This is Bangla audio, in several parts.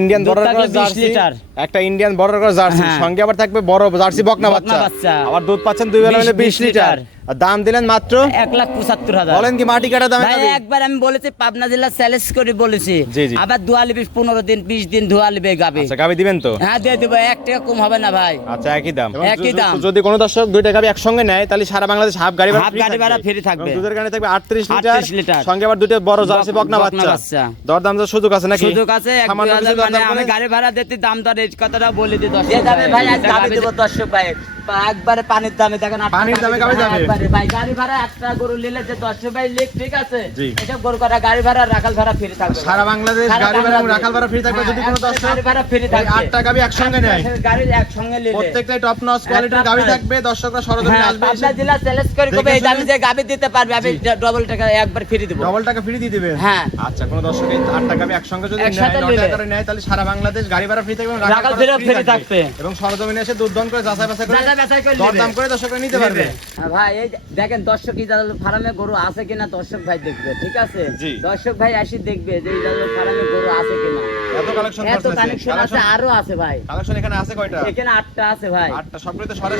ইন্ডিয়ান বর্ডার ক্রস জার্সি, একটা ইন্ডিয়ান বর্ডার ক্রস জার্সি, সঙ্গে আবার থাকবে বড় জার্সি বকনা বাচ্চা। আবার দুধ পাচ্ছেন দুই বেলা হলে 20 লিটার। আর দাম দিলেন মাত্র 1,75,000। বলেন কি মাটি কাটা দামে? ভাই একবার আমি বলেছি পাবনা জেলা চ্যালেঞ্জ করে বলেছি, আবার ধোয়া লিবি 15 দিন 20 দিন ধোয়া লিবে গাবে। আচ্ছা গাবি দিবেন তো? হ্যাঁ দিয়ে দেব, 1 টাকা কম হবে না ভাই। আচ্ছা একই দাম। একই দাম। যদি কোনো দর্শক দুইটা গাবি একসঙ্গে নেয় তাহলে সারা বাংলাদেশ হাফ গাড়ি ভাড়া ফ্রি থাকবে। দুধের গাড়ি থাকবে 38 লিটার, সঙ্গে আবার দুটো বড় জার্সি বকনা বাচ্চা। দরদাম তো সুযোগ আছে নাকি? সুযোগ আছে। 1,000 মানে আমি গাড়ি ভাড়া দিতে দাম দর এই কথাটা বলে দিই। 10 যাবে ভাই, আজ গাবি দেব 10 ভাই, একবারে পানির দামে। দেখেন পানির দামে গাবি যাবে একবারে ভাই। গাড়ি ভাড়া একটা গরু নিলে যে 10 ভাই লিখ, ঠিক আছে? এটা গরু করা গাড়ি ভাড়া রাখাল ভাড়া ফ্রি থাকবে। সারা বাংলাদেশ গাড়ি ভাড়া এবং রাখাল ভাড়া ফ্রি থাকবে। যদি কোনো দর্শক গাড়ি ভাড়া ফ্রি থাকবে, 8টা গাবি একসঙ্গে নেয়, গাড়ি একসঙ্গে নিলে প্রত্যেকটাই টপ নচ কোয়ালিটির গাবি থাকবে। দর্শকরা সরজমিনে আসবে, পাবনা জেলা চ্যালেঞ্জ করে কবে এই দামে যে গাবি দিতে পারবে আমি ডবল টাকা একবার ফ্রি দেব। ডবল টাকা ফ্রি দিয়ে দিবেন? হ্যাঁ। আচ্ছা কোনো দর্শক এই 8টা গাবি একসঙ্গে যদি নেয়, 9টা করে নেয়, তাহলে সারা বাংলাদেশ গাড়ি ভাড়া ফ্রি থাকবে এবং রাখাল ভাড়া ফ্রি থাকবে। এবং সরজমিনে এসে দুধ দন করে যাচাই বাছাই করে দরদাম করে দর্শকরা নিতে পারবে। ভাই এই দেখেন দর্শক ইজাজুল ফার্মে গরু আছে কিনা দর্শক ভাই দেখবে, ঠিক আছে? দর্শক ভাই আসি দেখবে যে ইজাজুল ফার্মে গরু আছে কিনা। এত কালেকশন আছে, আরো আছে ভাই। কালেকশন এখানে আছে কয়টা? এখানে 8টা আছে ভাই। 8টা সবগুলো তো সরে।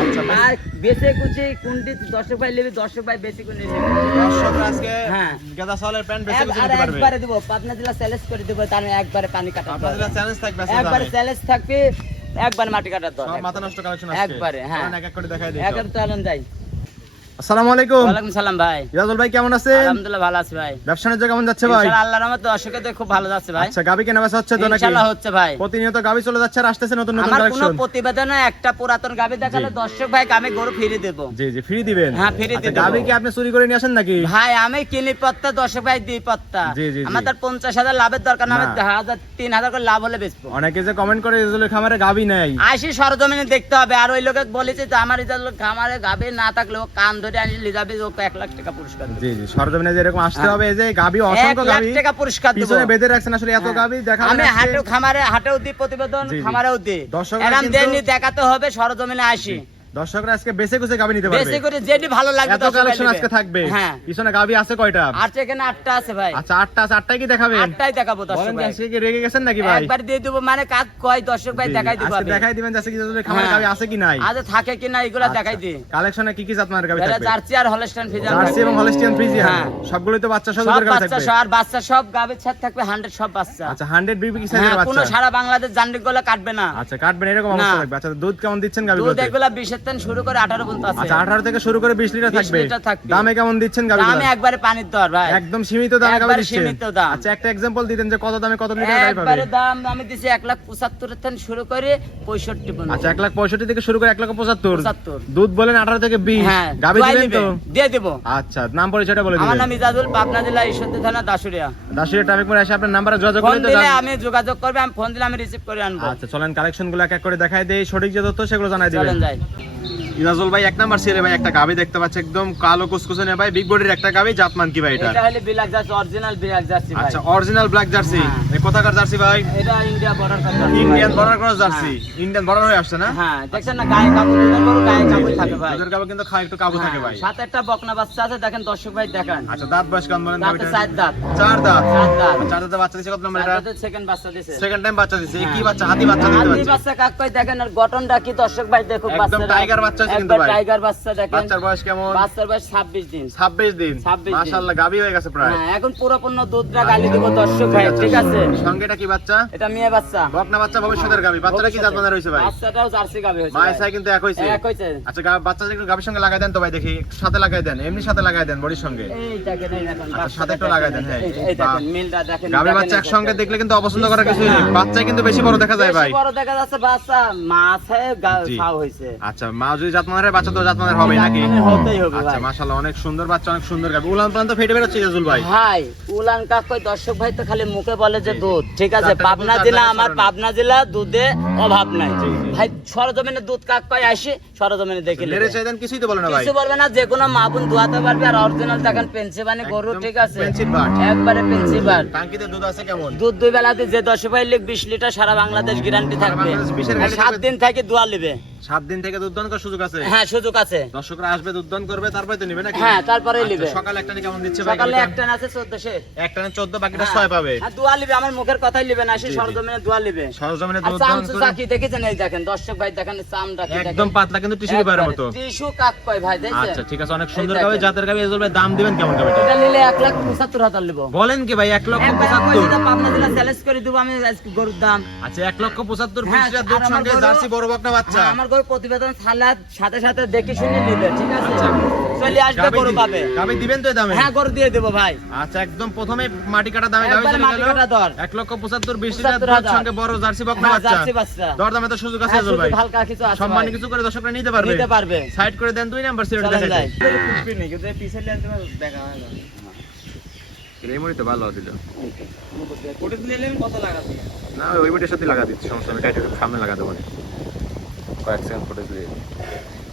আচ্ছা আর বেঁচে কুচি কোনটি দর্শক ভাই নেবে, দর্শক ভাই বেশি কোন নেবে। দর্শকরা আজকে হ্যাঁ গাদা সালের প্যান্ট বেঁচে কুচি নিতে পারবে। একবারে দেব, পাবনা জেলা চ্যালেঞ্জ করে দেব, তার একবারে পানি কাটা। পাবনা জেলা চ্যালেঞ্জ থাকবে, একবারে চ্যালেঞ্জ থাকবে, একবার মাটি কাটার দর। সব মাথা নষ্ট কালেকশন আছে একবারে। হ্যাঁ এক এক করে দেখাই দেই। একবার চলুন যাই। আসসালামু আলাইকুম। ওয়ালাইকুম সালাম ভাই। ইরাজুল ভাই কেমন আছেন? আলহামদুলিল্লাহ ভালো আছি ভাই। ব্যবসা বাণিজ্য কেমন যাচ্ছে ভাই? ইনশাআল্লাহ আল্লাহর রহমতে দর্শকদের খুব ভালো যাচ্ছে ভাই। আচ্ছা গাবি কেনা বেচা হচ্ছে তো নাকি? ইনশাআল্লাহ হচ্ছে ভাই। প্রতিনিয়ত গাবি চলে যাচ্ছে আর আসতেছে নতুন নতুন আমার কালেকশন। কোনো প্রতিবেদনে একটা পুরাতন গাবি দেখালে দর্শক ভাই আমি গরু ফিরে দেব। জি জি ফ্রি দিবেন? হ্যাঁ ফ্রি আচ্ছা দেব। গাবি কি আপনি চুরি করে নিয়ে আসেন নাকি? ভাই আমি কিনি পত্তা, দর্শক ভাই দিই পত্তা। আমাদের 50,000 লাভের দরকার না, আমি 1000 3000 করে লাভ হলে বেচবো। অনেকে যে কমেন্ট করে ইজাজুলের খামারে গাবি নাই, আসি সরজমিনে দেখতে হবে। আর ওই লোকে বলেছে যে আমার ইজাজুলের খামারে গাবি না থাকলে ও কান ধরে আনি লিজাবি, ও 1 লাখ টাকা পুরস্কার দেব। জি জি সরজমিনে যে এরকম আসতে হবে, এই যে গাবি অসংখ্য গাবি 1 লাখ টাকা পুরস্কার দেব। পিছনে বেঁধে রাখছেন আসলে এত গাবি দেখাবেন। আমি হাটেও খামারে হাটেও দিই প্রতিবেদন, খামারেও দিই। এরকম দেনি দেখাতে হবে, সরজমিনে আসি। দর্শকরা আজকে বেঁচে কুচে গাবি নিতে পারবে। বেশি করে যেটি ভালো লাগবে এত কালেকশন আজকে থাকবে। হ্যাঁ পিছনে গাবি আছে কয়টা? আর এখানে 8টা আছে ভাই। আচ্ছা 8টা আছে, 8টাই কি দেখাবেন? 8টাই দেখাবো দর্শক বলেন ভাই। আজকে কি রেগে গেছেন নাকি ভাই? একবার দিয়ে দেব, মানে কাজ কয় দর্শক ভাই দেখাই দিব। আজকে দেখাই দিবেন আজকে কি ইজাজুলের খামারে গাবি আছে কি নাই, আজ থাকে কি না এগুলা দেখাই দিই। কালেকশনে কি কি জাতমানের গাবি থাকবে? জার্সি আর হলস্টাইন ফ্রিজিয়ান, জার্সি এবং হলস্টিয়ান ফ্রিজিয়ান। হ্যাঁ সবগুলোই তো বাচ্চা সব সব দুধের গাবি বাচ্চা থাকবে। আর বাচ্চা সব গাবির ছাদ থাকবে 100 সব বাচ্চা। আচ্ছা 100 বিবি কি সাইজের বাচ্চা? কোনো সারা বাংলাদেশ জান্ডিক গুলো কাটবে না। আচ্ছা কাটবেন এরকম অবস্থা থাকবে। আচ্ছা দুধ কেমন দিচ্ছেন গাবিগুলোতে? দুধ এগুলা 20 এর থেকে শুরু করে 18 পর্যন্ত আছে। আচ্ছা 18 থেকে শুরু করে 20 লিটার থাকবে। দামে কেমন দিচ্ছেন গাবিগুলো? দামে একবারে পানির দর ভাই, একদম সীমিত দামে গাবি একবারে দিচ্ছেন। সীমিত দাম। আচ্ছা একটা एग्जांपल দিতেন যে কত দামে কত লিটার গাবি পাবে? একবারে দাম আমি দিছি 1,75,000 থেকে শুরু করে 65 পর্যন্ত। আচ্ছা 1,65,000 থেকে শুরু করে 1,75,000। দুধ বলেন 18 থেকে 20। হ্যাঁ গাবি দিবেন তো? দিয়ে দেব। আচ্ছা নাম পরিচয়টা বলে দিবেন। আমার নাম ইজাজুল, পাবনা জেলা ঈশ্বরদী থানা দাসুরিয়া। দাসুরিয়া ট্রাফিক মোড়ে এসে আপনার নাম্বারে যোগাযোগ ফোন করলে তো দিলে আমি যোগাযোগ করবে, আমি ফোন দিলে আমি রিসিভ করে আনবো। আচ্ছা চলেন কালেকশনগুলো এক এক করে দেখাই দেই, সঠিক যে তথ্য সেগুলো জানাই দিবেন। চলেন যাই। ইরাজুল ভাই এক নাম্বার সিরে ভাই একটা গাবি দেখতে পাচ্ছি, একদম কালো কুচকুচে ভাই, বিগ বডির একটা গাবি। জাতমান কি ভাই এটা? এটা হলো black jersey, original black jersey ভাই। আচ্ছা অরিজিনাল ব্ল্যাক জার্সি। এই কোথাকার জার্সি ভাই? এটা India border jersey, Indian border cross jersey. Indian border হয়ে আসছে না? হ্যাঁ দেখছেন না গায়ে কাপড়, দুধের গরু গায়ে কাপড় থাকে ভাই। দুধের গাবি কিন্তু খায় একটু কাবু থাকে ভাই। সাথে একটা বকনা বাচ্চা আছে, দেখেন দর্শক ভাই দেখেন। আচ্ছা দাঁত বয়স কেমন বলেন দাঁতে গাবিটা? 4 দাঁত। 4 দাঁত। 4 দাঁত। 4 দাঁতে বাচ্চা দিছে কত নম্বর এটা? দাঁতে সেকেন্ড বাচ্চা দিছে। সেকেন্ড টাইম বাচ্চা দিছে। এই কি বাচ্চা? হাতি বাচ্চা দিতে হাতি বাচ্চা। বাচ্চা কাক কই দেখেন, আর গঠনটা কি দর্শক ভাই দেখুন। একদম বাচ্চাটা টাইগার বাচ্চা আছে কিন্তু একবার ভাই। টাইগার বাচ্চা দেখেন। বাচ্চার বয়স কেমন? বাচ্চার বয়স 26 দিন। 26 দিন। 26 দিন। মাশাআল্লাহ গাবি হয়ে গেছে প্রায়। হ্যাঁ এখন পুরোপূর্ণ দুধটা গালি দিব দর্শক ভাই, ঠিক আছে? সঙ্গে এটা কি বাচ্চা? এটা মেয়ে বাচ্চা। বকনা বাচ্চা ভবিষ্যতের গাবি। বাচ্চাটা কি জাতমানের হইছে ভাই? বাচ্চাটাও জার্সি গাবি হইছে মাই ভাই। সাই কিন্তু এক হইছে। এক হইছে। আচ্ছা বাচ্চাটা একটু গাবির সঙ্গে লাগাই দেন তো ভাই, দেখি সাথে লাগাই দেন, এমনি সাথে লাগাই দেন বডির সঙ্গে। এই দেখেন এই দেখেন আচ্ছা সাথে একটু লাগাই দেন। হ্যাঁ এই দেখেন মিলটা দেখেন। গাবি বাচ্চা একসঙ্গে দেখলে কিন্তু অপছন্দ করার কিছু নেই। বাচ্চা কিন্তু বেশি বড় দেখা যায় ভাই। বেশি বড় দেখা যাচ্ছে বাচ্চা, মাছে খাও হইছে। আচ্ছা মা যদি জাতমানের বাচ্চা তো জাতমানের হবে নাকি? হতেই হবে আচ্ছা ভাই। মাশাআল্লাহ অনেক সুন্দর বাচ্চা, অনেক সুন্দর গাবি। উলান পালান তো ফেটে বেরোচ্ছে ইজাজুল ভাই। ভাই উলান কাক কই দর্শক ভাই তো খালি মুখে বলে যে দুধ, ঠিক আছে? চারটা পাবনা দুধ, জেলা, চারটা আমার সরানো। পাবনা জেলা দুধে অভাব নাই ভাই। সরজমিনে দুধ কাক কই আসি, সরজমিনে দেখিলে লেরে চাই দেন কিছুই তো বলে না ভাই। কিছু বলবে না, যে কোনো মা বোন দুয়াতে পারবে। আর অরিজিনাল দেখেন পেন্সিবানি গরু, ঠিক আছে? Pencil but. একবারে পেন্সিবার। টাঙ্কিতে দুধ আছে কেমন? দুধ 2 বেলাতে যে 10 ভাই লিখ 20 লিটার সারা বাংলাদেশ গ্যারান্টি থাকবে। বাংলাদেশ 20 এর গাড়ি 7 দিন থেকে দুয়া নেবে। 7 দিন থেকে দুধ দহন করার সুযোগ আছে? হ্যাঁ সুযোগ আছে। দর্শকরা আসবে দুধ দহন করবে তারপরে তো নেবে নাকি? হ্যাঁ তারপরে নেবে। সকালে একটা নি কেমন দিচ্ছে ভাই? সকালে একটা আছে 1400, একটা না 14, বাকিটা 6 পাবে। হ্যাঁ দোয়া নেবে, আমার মুখের কথাই নেবে না, সেই সরজমিনে দোয়া নেবে। সরজমিনে দুধ আচ্ছা দহন আমসু করে চাকি দেখেছেন, এই দেখেন দর্শক ভাই দেখেন চামড়া কি দেখেন, একদম পাতলা কিন্তু টিস্যু পেপারের মতো। টিস্যু কাক কয় ভাই দেখেন। আচ্ছা ঠিক আছে, অনেক সুন্দর গাবি, জাতের গাবি। এজল ভাই দাম দিবেন কেমন গাবিটা? এটা নিলে 1,75,000 নেব। বলেন কি ভাই 1,75,000? পাবনা জেলা চ্যালেঞ্জ করে দেব আমি আজকে গরুর দাম। আচ্ছা 1,75,000 হ্যাঁ, পিসটা দুধ আর আমার সঙ্গে গরু- জার্সি বড় বকনা বাচ্চা। হ্যাঁ, আমার গরু প্রতিবেদন সালাদ সাথে সাথে দেখে শুনে নেবে, ঠিক আছে? চলে আসবে গরু পাবে। গাবি দিবেন তো এই দামে? হ্যাঁ গরু দিয়ে দেব ভাই। আচ্ছা একদম প্রথমে মাটি কাটা দামে গাবি একবারে চলে মাটি গেল। কাটা দর। 1,75,000 20 লিটার দুধ 75,000 সঙ্গে বড় জার্সি বকনা হ্যাঁ, বাচ্চা। জার্সি বাচ্চা। দর দামে তো সুযোগ আছে হ্যাঁ, এজল ভাই? শুধু হালকা কিছু আছে সম্মানী ভাই। কিছু করে দর্শকরা নিতে পারবে? নিতে পারবে। সাইড করে দেন 2 নাম্বার সিরিয়াল চলেন দেখাই যাই। এই মুড়িতে ভালো আছিল ওটা নিলে কত লাগাবে? না, ওই মুড়ির সাথে লাগা দিচ্ছি, সমস্যা নেই, টাইট সামনে লাগাতে পারি। কয়েক সেকেন্ড ফুটেজ দিয়ে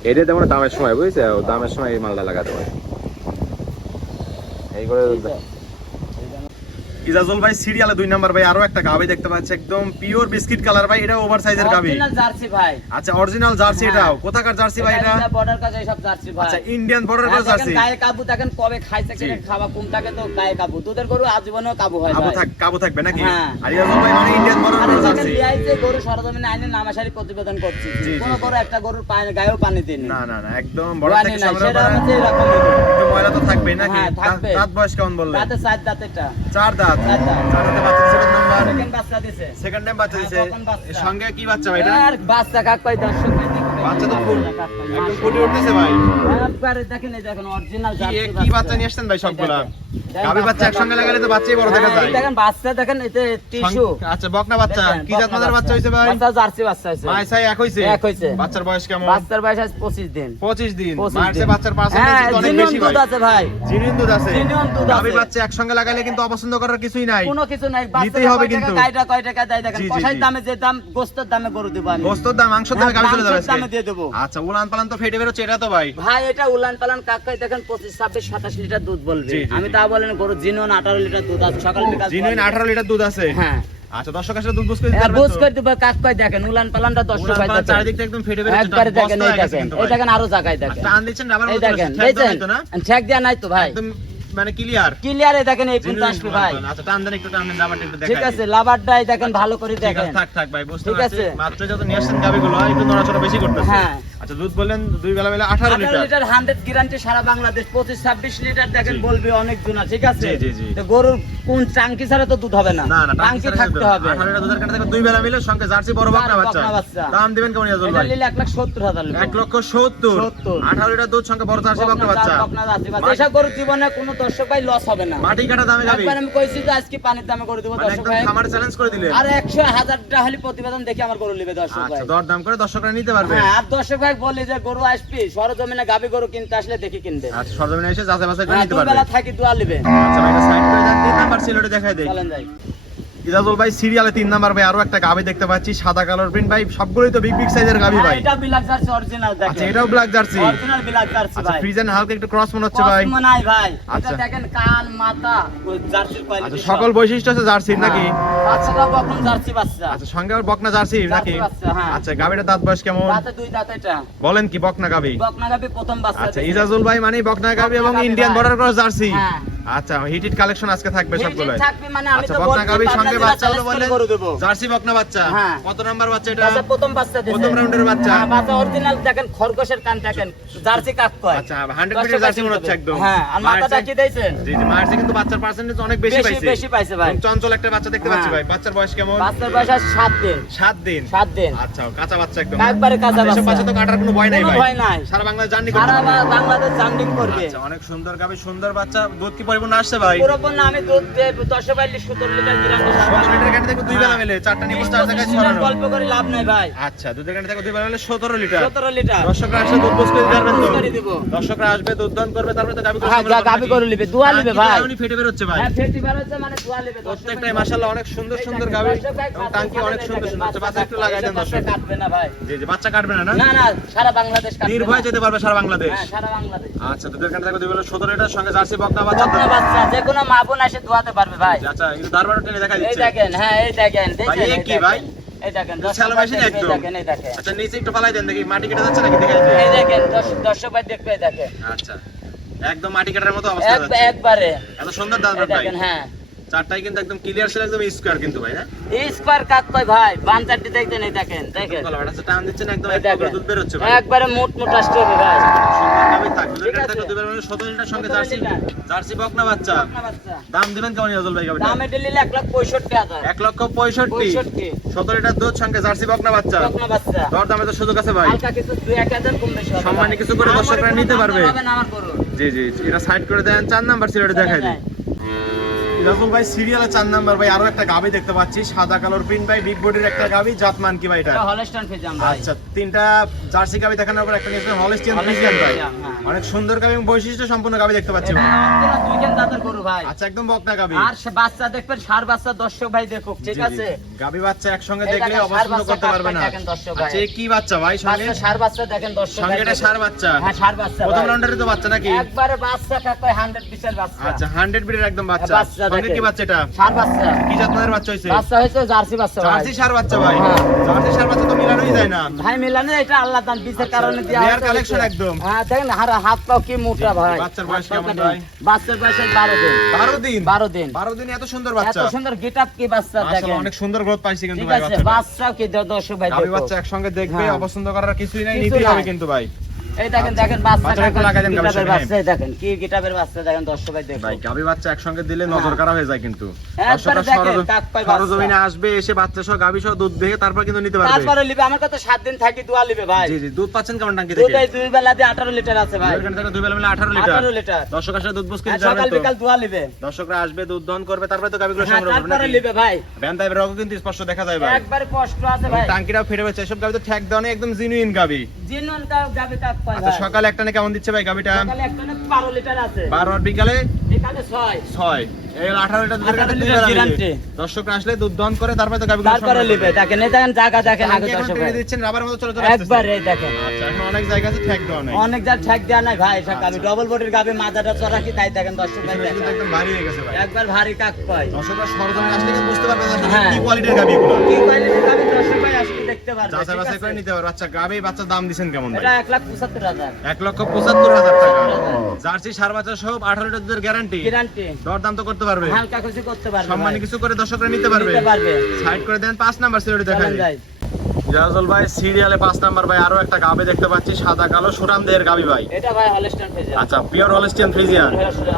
এটা তেমন দামের সময় বুঝছে, দামের সময় এই মালটা লাগাতে পারি। এই করে ইজাজুল ভাই সিরিয়ালে 2 নাম্বার ভাই আরো একটা গাবি দেখতে পাচ্ছি, একদম পিওর বিস্কিট কালার ভাই। এটা ওভার সাইজের গাবি। অরিজিনাল জার্সি ভাই। আচ্ছা অরিজিনাল জার্সি। এটাও কোথাকার জার্সি ভাই? এটা বর্ডার কাছে সব জার্সি ভাই। আচ্ছা ইন্ডিয়ান বর্ডার কাছে জার্সি। গায়ে কাবু দেখেন কবে খাইছে কিনা, খাওয়া কম থাকে তো গায়ে কাবু। দুধের গরু আজীবনেও কাবু হয় ভাই। কাবু থাকবে নাকি? হ্যাঁ। আর ইজাজুল ভাই মানে ইন্ডিয়ান বর্ডার আর কাছে দেখেন জার্সি। লিয়াইছে গরু সরজমিনে আইনে নামাশারি প্রতিবেদন করছি। জি, কোন জি, গরু একটা গরুর পানি গায়েও পানি দেয়নি। না না না, একদম বর্ডার থেকে সংগ্রহ সেটা করা। হচ্ছে এরকম একটু ময়লা তো থাকবেই নাকি? হ্যাঁ, থাকবে। দাঁত বয়স কেমন বললেন? দাঁতে 4 দাঁত এটা। 4 দাঁত। 4 দাঁত। 4 দাঁতে বাচ্চা 7 নাম্বার। সেকেন্ড বাচ্চা দিছে। সেকেন্ড টাইম বাচ্চা দিছে। হ্যাঁ, প্রথম বাচ্চা। এর সঙ্গে কি বাচ্চা ভাই এটা? আর বাচ্চা কাক কয় দর্শক ভাই দেখবে। বাচ্চা তো ফুল কাক কয়, একদম মাশাআল্লাহ। ফুটে উঠতেছে ভাই। একবারে দেখেন এই দেখেন অরিজিনাল কি জার্সি কি বাচ্চা নিয়ে আসছেন ভাই সবগুলা? গাবি বাচ্চা একসঙ্গে লাগালে তো বাচ্চাই বড় দেখা যায়। দেখেন বাচ্চা দেখেন এতে টিস্যু। আচ্ছা বকনা বাচ্চা কি জাত মাদার বাচ্চা হইছে ভাই? বাচ্চা জার্সি বাচ্চা হইছে। মাই সাই এক হইছে? এক হইছে। বাচ্চার বয়স কেমন? বাচ্চার বয়স আজ 25 দিন। 25 দিন। 25 মায়ের চেয়ে দিন। বাচ্চার পার্সেন্টেজ হ্যাঁ, কিন্তু অনেক জিনিয়ন বেশি দুধ ভাই। আছে ভাই। জিনিয়ন দুধ আছে। জিনিয়ন দুধ গাবি আছে। বাচ্চা একসঙ্গে লাগালে কিন্তু অপছন্দ করার কিছুই নাই। কোনো কিছু নাই। নিতেই হবে কিন্তু। গাইটা কয় টাকা দেয় দেখেন। জি, জি, কষাই জি। দামে যে দাম, গোস্তের দামে গরু দেব আমি। গোস্তের দাম, মাংসের দামে গাবি চলে যাবে মাংসের দামে আজকে। দিয়ে দেব। আচ্ছা উলান পালান তো ফেটে বেরোচ্ছে এটা তো ভাই। ভাই এটা উলান পালান কাকাই দেখেন 25, 26, 27 লিটার দুধ বলবে। জি, জি, আমি জি। তা বলেন গরু জিনিয়ন 18 লিটার দুধ আছে সকাল বিকাল। জিনুইন 18 লিটার দুধ আছে। হ্যাঁ। আচ্ছা দর্শক আসলে দুধ বুঝ করে দিতে হ্যাঁ, পারবেন বুঝ তো? করে দেব কাকাই দেখেন উলান পালানটা দর্শক উলান ভাই পালান দেখেন। চারিদিক থেকে একদম ফেটে বেরোচ্ছে। একবারে দেখেন, এই বস্তা হয়ে গেছে দেখেন। কিন্তু এই ভাই। দেখেন আরো জায়গায় দেখেন। টান দিচ্ছেন আবার এই দেখেন, ঠেক দেওয়া দেখেন। হইতো না? ঠেক দেয়া নাই তো ভাই। একদম মানে ক্লিয়ার। ক্লিয়ারে দেখেন এই পর্যন্ত আসবে ভাই। আচ্ছা টান দেন একটু, টান দেন আবার একটু দেখাই। ঠিক আছে, লাভারটাই দেখেন ভালো করে ঠিক দেখেন। আছে, থাক থাক ভাই বুঝতে ঠিক পারছি। আছে। মাত্র যত নিয়ে আসছেন গাবিগুলো একটু নড়াচড়া বেশি করতেছে। হ্যাঁ। আচ্ছা দুধ বললেন 2 বেলা বেলা 18 18 লিটার। লিটার 100 গ্যারান্টি সারা বাংলাদেশ। 25, 26 লিটার দেখেন জি। বলবে অনেক জনা, ঠিক আছে? জি, জি, জি। তো গরুর কোন টাঙ্কি ছাড়া তো দুধ হবে না। না না টাঙ্কি থাকতে হবে। 18 লিটার দুধের কাটা থেকে 2 বেলা মিলে সঙ্গে জার্সি বড় বকনা বাচ্চা। বকনা বাচ্চা। দাম দিবেন কেমন ইয়াজুল এটা ভাই? নিলে 1,70,000 নেব। 1,70,000। 70 18 লিটার দুধ সঙ্গে বড় জার্সি বকনা বাচ্চা। বকনা জার্সি বাচ্চা। এসব গরু জীবনে কোনো দর্শক ভাই লস হবে না। মাটি কাটা দামে গাবি। একবার আমি কইছি তো আজকে পানির দামে করে দেব মানে দর্শক একদম ভাই। খামার চ্যালেঞ্জ করে দিলেন। আর 100,000 টা হলে প্রতিবেদন দেখে আমার গরু নেবে দর্শক ভাই। আচ্ছা দর দাম করে দর্শকরা নিতে পারবে। হ্যাঁ, আর দর্শক ভাই বলি যে গরু আসবি সরজমিনে গাবি গরু কিনতে আসলে দেখি কিনবে। আচ্ছা সরজমিনে এসে যাচাই বাছাই করে হ্যাঁ, নিতে দুই পারবে। বেলা থাকি দোয়া নেবে। আচ্ছা ভাই এটা সাইড করে দেন, 3 নাম্বার সিলেটে দেখাই দেই। চলেন যাই। ইজাজুল ভাই সিরিয়ালে 3 নাম্বার ভাই আরো একটা গাবি দেখতে পাচ্ছি, সাদা কালার প্রিন্ট ভাই, সবগুলোই তো বিগ বিগ সাইজের গাবি ভাই। হ্যাঁ, এটা বিলাক জার্সি অরিজিনাল দেখেন। আচ্ছা এটাও ব্ল্যাক জার্সি। অরিজিনাল বিলাক জার্সি আচ্ছা ভাই। ফ্রিজেন হালকা একটু ক্রস মনে হচ্ছে ভাই। কসমো নাই ভাই। এটা আচ্ছা। দেখেন কান মাথা ওই জার্সির আচ্ছা কোয়ালিটি। সকল বৈশিষ্ট্য আছে জার্সির নাকি? বাচ্চাটা কখন জার্সি বাচ্চা। আচ্ছা সঙ্গে আবার বকনা জার্সি নাকি? বাচ্চা, হ্যাঁ। আচ্ছা গাবিটার দাঁত বয়স কেমন? দাঁতে 2 দাঁত এটা। বলেন কি বকনা গাবি? বকনা গাবি প্রথম বাচ্চা। আচ্ছা দিছে। ইজাজুল ভাই মানে বকনা গাবি এবং বকনা গাবি ইন্ডিয়ান ভাই। Border cross jersey. হ্যাঁ। আচ্ছা হিটিড কালেকশন আজকে থাকবে সবগুলো। হিট থাকবে মানে আমি আচ্ছা তো বকনা বলছি গাবির পাবনা সঙ্গে জেলা বাচ্চা হলো চ্যালেঞ্জ বললেন করে দেব। জার্সি বকনা বাচ্চা। হ্যাঁ। কত নাম্বার বাচ্চা এটা? বাচ্চা প্রথম বাচ্চা দিছে। প্রথম রাউন্ডের বাচ্চা। হ্যাঁ, বাচ্চা অরিজিনাল দেখেন খরগোশের কান দেখেন। জার্সি কাক কয়। আচ্ছা 100 মিটার জার্সি মনে হচ্ছে একদম। হ্যাঁ, আর মাথাটা মায়ের কি দিয়েছেন? জি জি মায়ের চেয়ে কিন্তু বাচ্চার পার্সেন্টেজ অনেক বেশি পাইছে। বেশি পাইছে ভাই। এবং চঞ্চল একটা বাচ্চা দেখতে পাচ্ছি হ্যাঁ। ভাই। বাচ্চার বয়স কেমন? বাচ্চার বয়স আজ 7 দিন। 7 দিন। 7 দিন। আচ্ছা কাঁচা বাচ্চা একদম। একবারে কাঁচা এসব বাচ্চা। বাচ্চা তো কাটার কোনো ভয় নাই কোনো ভাই। ভয় নাই। সারা বাংলাদেশ জার্নি সারা করবে। বাংলাদেশ জাম্পিং করবে। আচ্ছা অনেক সুন্দর গাবি, সুন্দর বাচ্চা। দুধ কি পরিপূর্ণ আসছে ভাই? পুরোপূর্ণ আমি দুধ দেব 10 বাইলি 17 লিটার গ্যারান্টি। 17 লিটার গাড়ি থেকে 2 বেলা মিলে 4টা নিয়ে 4 জায়গায় ছড়ানো। গল্প করে লাভ নাই ভাই। আচ্ছা দুধের গাড়ি থেকে 2 বেলা মিলে 17 লিটার। 17 লিটার। দর্শকরা আসলে দুধ বুঝ করে দিতে পারবেন তো? বুঝ করে দিব। দর্শকরা আসবে দুধ দান করবে তারপরে তো গাবি হ্যাঁ, গাবি করে নিবে, দোয়া নিবে ভাই। উনি ফেটে বের হচ্ছে ভাই। হ্যাঁ, ফেটি বার হচ্ছে মানে দোয়া নেবে। প্রত্যেকটাই মাশাআল্লাহ অনেক সুন্দর সুন্দর গাবি এবং টাঙ্কি অনেক সুন্দর সুন্দর। আচ্ছা বাচ্চা একটু লাগাই দেন দর্শক। কাটবে না ভাই। জি জি বাচ্চা কাটবে না না? না না, সারা বাংলাদেশ কাটবে। নির্ভয় যেতে পারবে সারা বাংলাদেশ। হ্যাঁ, সারা বাংলাদেশ। আচ্ছা দুধের গাড়ি থেকে 2 বেলা 17 লিটার সঙ্গে জার্সি বকনা বাচ্চা। বকনা বাচ্চা যে কোনো মা বোন এসে দোয়াতে পারবে ভাই। আচ্ছা এই ধারবাড়া টেনে দেখা এই দিচ্ছে দেখেন, হ্যাঁ এই দেখেন, ভাই দেখেন এ এই কি দেখেন। ভাই? এই দেখেন শ্যালো মেশিন একদম। এই দেখেন আচ্ছা নিচে একটু ফালাই দেন দেখি মাটি কেটে যাচ্ছে নাকি দেখাই এই দেখেন দর্শক ভাই দেখবে এই দেখেন আচ্ছা একদম মাটি কাটার মতো অবস্থা যাচ্ছে একবারে এত সুন্দর দাঁত এই ভাই দেখেন হ্যাঁ চারটাই কিন্তু একদম ক্লিয়ার ছিল একদম স্কয়ার কিন্তু ভাই হ্যাঁ এই স্কয়ার কাট কয় ভাই বানচারটি দেখতেন এই দেখেন কলাটা আছে টান দিচ্ছেন একদম এই দেখেন। দুধ বের হচ্ছে ভাই একবারে মোট আসতে হবে ভাই সুন্দরভাবে থাকবে ঠিক এটা আছে। থাকলে দুধের মানে 17 লিটার সঙ্গে 17 জার্সি লিটার। জার্সি বকনা বাচ্চা বকনা বাচ্চা। দাম দিবেন কেমন ইয়াজুল ভাই গাবিটা দামে দিলে 1,65,000 1,65,000 65 17 লিটার দুধ সঙ্গে জার্সি বকনা বাচ্চা বকনা বাচ্চা দর দামে তো সুযোগ আছে ভাই হালকা কিছু 2-1,000 কম বেশি হবে সম্মানী ভাই। কিছু করে আমার দর্শকরা কোনো নিতে দাম পারবে। হবে না আমার গরু। জি জি এটা সাইড করে দেন 4 নাম্বার সিরিয়ালে দেখাই দিই রাসুল ভাই সিরিয়ালে 4 নাম্বার ভাই আরো একটা গাবি দেখতে পাচ্ছি সাদা কালার প্রিন্ট ভাই বিগ বডির একটা গাবি জাতমান কি ভাই এটা এটা হলস্টাইন ফ্রিজিয়ান ভাই আচ্ছা তিনটা জার্সি গাবি দেখানোর পর একটা নিয়েছেন হলস্টিয়ান ফ্রিজিয়ান ভাই অনেক সুন্দর গাবি এবং বৈশিষ্ট্য সম্পন্ন গাবি দেখতে পাচ্ছি ভাই দুই দিন দাদার গরু ভাই আচ্ছা একদম বকনা গাবি আর সে বাচ্চা দেখবেন সার বাচ্চা দর্শক ভাই দেখুক ঠিক আছে গাবি বাচ্চা একসঙ্গে এই দেখলে দেখেন, অপছন্দ ষাঁড় করতে বাচ্চা পারবে না দেখেন দর্শক ভাই। আচ্ছা এ কি বাচ্চা ভাই সঙ্গে বাচ্চা সার বাচ্চা দেখেন দর্শক ভাই সঙ্গে এটা সার বাচ্চা হ্যাঁ সার বাচ্চা প্রথম ভাই। রাউন্ডারে তো বাচ্চা নাকি একবারে বাচ্চা কাকয় 100 পিসের বাচ্চা আচ্ছা 100 বিটের একদম বাচ্চা বাচ্চা সঙ্গে দেখেন। কি বাচ্চা এটা সার বাচ্চা কি জাতমানের বাচ্চা হইছে বাচ্চা হয়েছে জার্সি বাচ্চা ভাই জার্সি সার বাচ্চা ভাই হ্যাঁ। জার্সি সার বাচ্চা তো মিলানোই যায় না ভাই মিলানে এটা আল্লাহ দান পিসের কারণে দেয়া রেয়ার হয়েছে। কালেকশন একদম হ্যাঁ দেখেন হাত পাও কি মোটা ভাই বাচ্চার বয়স হাত পাও কেমন কেটে। ভাই? বাচ্চার বয়স 12 দিন 12 দিন 12 দিন 12 দিনে এত সুন্দর এত বাচ্চা সুন্দর গেটআপ কি বাচ্চা মাশাআল্লাহ দেখেন অনেক সুন্দর গ্রোথ পাইছি কিন্তু ঠিক ভাই আছে বাচ্চাটা বাচ্চাও কি দর্শক ভাই গাবি দেখো বাচ্চা একসঙ্গে দেখবে হ্যাঁ। অপছন্দ করার কিছুই নাই কিছু নিতেই হবে নাই। কিন্তু ভাই এই দেখেন দেখেন বাচ্চা বাচ্চাটা একটু লাগাই দেন গাবির গেটাপের সামনে। বাচ্চা এই দেখেন কি গেটাপের বাচ্চা দেখেন দর্শক ভাই দেখো ভাই গাবি বাচ্চা একসঙ্গে দিলে নজর কাড়া হয়ে যায় কিন্তু একবারে দেখেন, কাক পায় বাচ্চা। সরজমিনে আসবে এসে বাচ্চা সহ গাবি সহ দুধ দেখে তারপর কিন্তু নিতে পারবে তারপরে লিবে আমার কাছে 7 দিন থাকি দোয়া লিবে ভাই জি জি দুধ পাচ্ছেন কেমন টাঙ্কি দুধ থেকে এই দুই বেলা দিয়ে 18 লিটার আছে ভাই এখানে থেকে দুই বেলা মিলে 18 লিটার 18 লিটার দর্শক আসলে দুধ বুঝ আর কিনতে সকাল যাবেন তো বিকাল দোয়া লিবে দর্শকরা আসবে দুধ দহন করবে তারপরে তো গাবিগুলো হ্যাঁ, সংগ্রহ করবে তারপরে নাকি লিবে ভাই ব্যান টাইপের রকম কিন্তু স্পষ্ট দেখা যায় ভাই একবারে কষ্ট আছে ভাই টাঙ্কিটাও ফেটে গেছে এসব গাবি তো ঠ্যাক দাও একদম জিনুইন গাবি জিনন কা গাবে কাক পায় আচ্ছা ভাই সকালে একটা কেমন দিচ্ছে ভাই গাবিটা সকালে একটা না 12 লিটার আছে 12 আর বিকালে এখানে 6 6 এই 18 লিটার দুধের 18 গাড়ি লিটার guarantee। দর্শকরা আসলে দুধ দহন করে তারপরে তো গাবিগুলো তারপরে লিবে দেখেন এই দেখেন জায়গা দেখেন আগে দর্শক ভাই দিচ্ছেন রাবার মতো চলে চলে আসছে একবারে এই দেখেন আচ্ছা এখন অনেক জায়গা আছে ঠ্যাক দাও নাই অনেক যা ঠেক দেয়া নাই ভাই সব গাবি ডবল বডির গাবি মাথাটা চড়া কি তাই দেখেন দর্শক ভাই পিছনে কিন্তু দেখেন একদম ভারী হয়ে গেছে ভাই একবার ভারী কাক পায় দর্শকরা সরজমিনে আসলে কিন্তু বুঝতে পারবে না আসলে হ্যাঁ। কি কোয়ালিটির গাবি এগুলো কি কোয়ালিটির গাবি দর্শক ভাই আসলে দেখতে পারবে যাচাই ঠিক বাছাই করে আছে? আচ্ছা, নিতে পারবে আচ্ছা গাবি বাচ্চা দাম দিবেন কেমন ভাই এটা 1,75,000 1,75,000 টাকা জার্সি সার বাচ্চা সব 18 লিটার দুধের গ্যারান্টি গ্যারান্টি দর দাম তো করতে পারবে হালকা খুশি করতে পারবে সম্মানী ভাই। কিছু করে দর্শকরা নিতে পারবে নিতে পারবে সাইড করে দেন 5 নাম্বার সিরিয়ালে দেখাই চলেন যাই জাহাজল ভাই সিরিয়ালে 5 নাম্বার ভাই আরো একটা গাবি দেখতে পাচ্ছি সাদা কালো সুরাম দেহের গাবি ভাই এটা ভাই হলস্টাইন ফ্রিজিয়ান আচ্ছা পিওর হলস্টিয়ান ফ্রিজিয়ান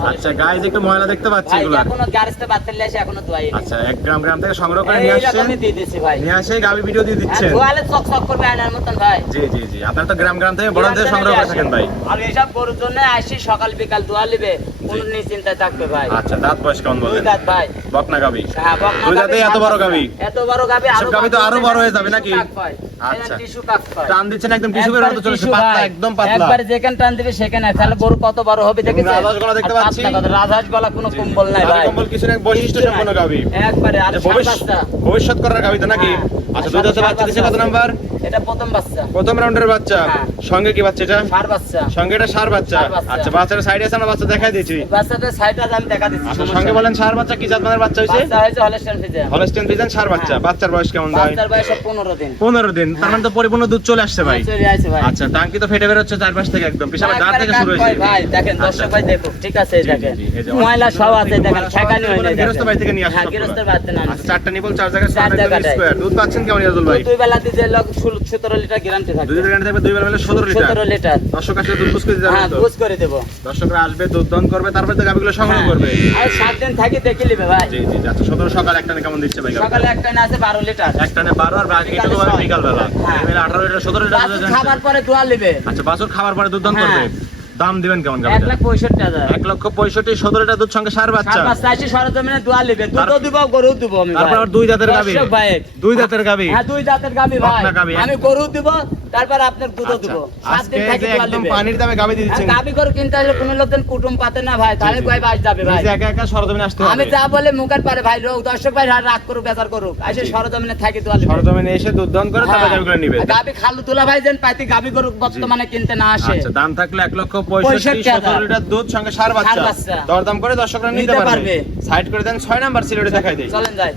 আচ্ছা গাইজ একটু ময়লা দেখতে পাচ্ছি ভাই এগুলা এখনো গ্যারেজতে বাচ্চা নিয়ে আসে এখনো দোয়াই আচ্ছা 1 গ্রাম থেকে সংগ্রহ করে নিয়ে আসছেন এইরকমই দিয়ে দিছি ভাই নিয়ে আসে গাবি ভিডিও দিয়ে দিচ্ছেন গোয়ালে চক চক করবে আয়নার মতন ভাই জি জি জি আপনারা তো গ্রাম থেকে বড় থেকে সংগ্রহ করে থাকেন ভাই আর এইসব গরুর জন্য আসি সকাল বিকাল দোয়া লিবে কোনো নিশ্চিন্তায় থাকবে ভাই আচ্ছা দাঁত বয়স কেমন দুই বলেন দাঁত ভাই বকনা গাবি হ্যাঁ বকনা দুই দাঁতে গাভী, এত বড় গাভী? এত বড় গাবি সব গাভী তো আরো বড় হয়ে যাবে নাকি? আচ্ছা আচ্ছা। টিস্যু কাক পায় টান দিচ্ছেন একদম টিস্যু পেপারের মতো চলেছে টিস্যু পাতলা ভাই। একদম পাতলা একবার যেখানে টান দিবে সেখানে তাহলে গরু কত বড় হবে দেখেছেন রাজহাঁস গলা দেখতে আর পাচ্ছি। পাতলা কথা, রাজহাঁস গলা কোনো কম্বল নাই গাভী ভাই কম্বল কিছু না বৈশিষ্ট্য সম্পন্ন গাভী একবারে আর বাচ্চা ভবিষ্যৎ করার গাভী তো নাকি হ্যাঁ। আচ্ছা দুই দাঁতের বাচ্চা দিচ্ছে কত নাম্বার এটা প্রথম বাচ্চা প্রথম রাউন্ডের বাচ্চা হ্যাঁ। সঙ্গে কি বাচ্চা এটা সার বাচ্চা সঙ্গে এটা সার বাচ্চা ষাঁড় বাচ্চা। আচ্ছা বাচ্চার সাইডে আছে আমরা বাচ্চা দেখাই দিয়েছি বাচ্চাটা সাইডটা আমি দেখা দিচ্ছি আচ্ছা সমস্যা সঙ্গে নেই। বলেন সার বাচ্চা কি জাতমানের বাচ্চা হইছে বাচ্চা হয়েছে হলস্টাইন ফ্রিজিয়ান হলস্টেন ফ্রিজিয়ান সার বাচ্চা হ্যাঁ। বাচ্চার বয়স কেমন ভাই বাচ্চার বয়স 15 দিন 15 দিন তার মানে তো পরিপূর্ণ দুধ চলে আসছে ভাই চলে আসছে ভাই আচ্ছা টাঙ্কি তো ফেটে বের হচ্ছে চারপাশ থেকে একদম পিছনে দাঁত থেকে শুরু একবারে হয়েছে কাক ভাই দেখেন আচ্ছা, দর্শক ভাই দেখো ঠিক আছে এই জি, দেখেন জি, এই যে ময়লা সব আছে অনেক দেখেন ময়লা সব ঠেকানি আছে, হয় না গৃহস্থ বাড়ি থেকে নিয়ে আসছে হ্যাঁ সবগুলো। গৃহস্থের বাড়িতে না আচ্ছা চারটা নিবল চার জায়গায় চার জায়গাটায়। স্কয়ার দুধ পাচ্ছেন কেমন ইয়াজুল ভাই দুই বেলা দিতে লগ 17 লিটার গ্যারান্টি থাকে দুই লিটার থাকবে দুই বেলা মিলে 17 লিটার 17 লিটার দর্শক আসলে দুধ বুঝ করে দিতে হ্যাঁ হবে তো বুঝ করে দেব দর্শকরা আসবে দুধ দহন করবে তারপরে তো গাবিগুলো সংগ্রহ করবে আর 7 দিন থাকি দেখে নিবে ভাই জি জি আচ্ছা 17 সকাল একটা কেমন দিচ্ছে ভাই গাবি সকালে একটা না আছে 12 লিটার একটানে 12 আর বাকিটুকু হবে বিকাল বেলা হ্যাঁ। মিলে 18 লিটার 17 লিটার দুধ বাছুর আছে। খাবার পরে দোয়া লিবে আচ্ছা বাছুর খাবার পরে দুধ দহন হ্যাঁ। করবে দাম দিবেন কেমন গাবিটা 1,65,000 1,65,000 17 লিটার দুধ সঙ্গে সার বাচ্চা সার বাচ্চা আসি সরজমিনে দোয়া লিবে দুধও তার- দিব গরু দিব আমি তারপর ভাই। আবার দুই দাঁতের গাবি দর্শক ভাই দুই দাঁতের গাবি হ্যাঁ দুই দাঁতের গাবি ভাই বকনা গাভী, আমি গরু দিব তারপর আপনার দুধও দিব আচ্ছা, 7 আজকে দিন থাকি যে দোয়া একদম লিবে পানির দামে গাবি দিয়ে দিচ্ছেন গাবি গরু কিনতে আসলে কোনো লোকজন কুটুম পাতে না ভাই তাহলে জি, জি। কয় বাস যাবে ভাই নিজে একা একা সরজমিনে আসতে হবে আমি যা বলে মুখের পারে ভাই লোক দর্শক ভাই রাগ করুক বেজার করুক এসে জি। সরজমিনে থাকি দোয়া লিবে সরজমিনে এসে দুধ দহন করে তারপর গাবিগুলো নিবে গাবি খালু তোলা ভাই যেন পাইতে গাবি গরু বর্তমানে কিনতে না আসে আচ্ছা দাম থাকলে 1,65,000 65,000 17 লিটার দুধ সঙ্গে সার বাচ্চা বাচ্চা। দরদাম করে দর্শকরা নিতে নিতে পারবে পারবে। সাইড করে দেন 6 নাম্বার সিলেটে দেখাই দেই চলেন যাই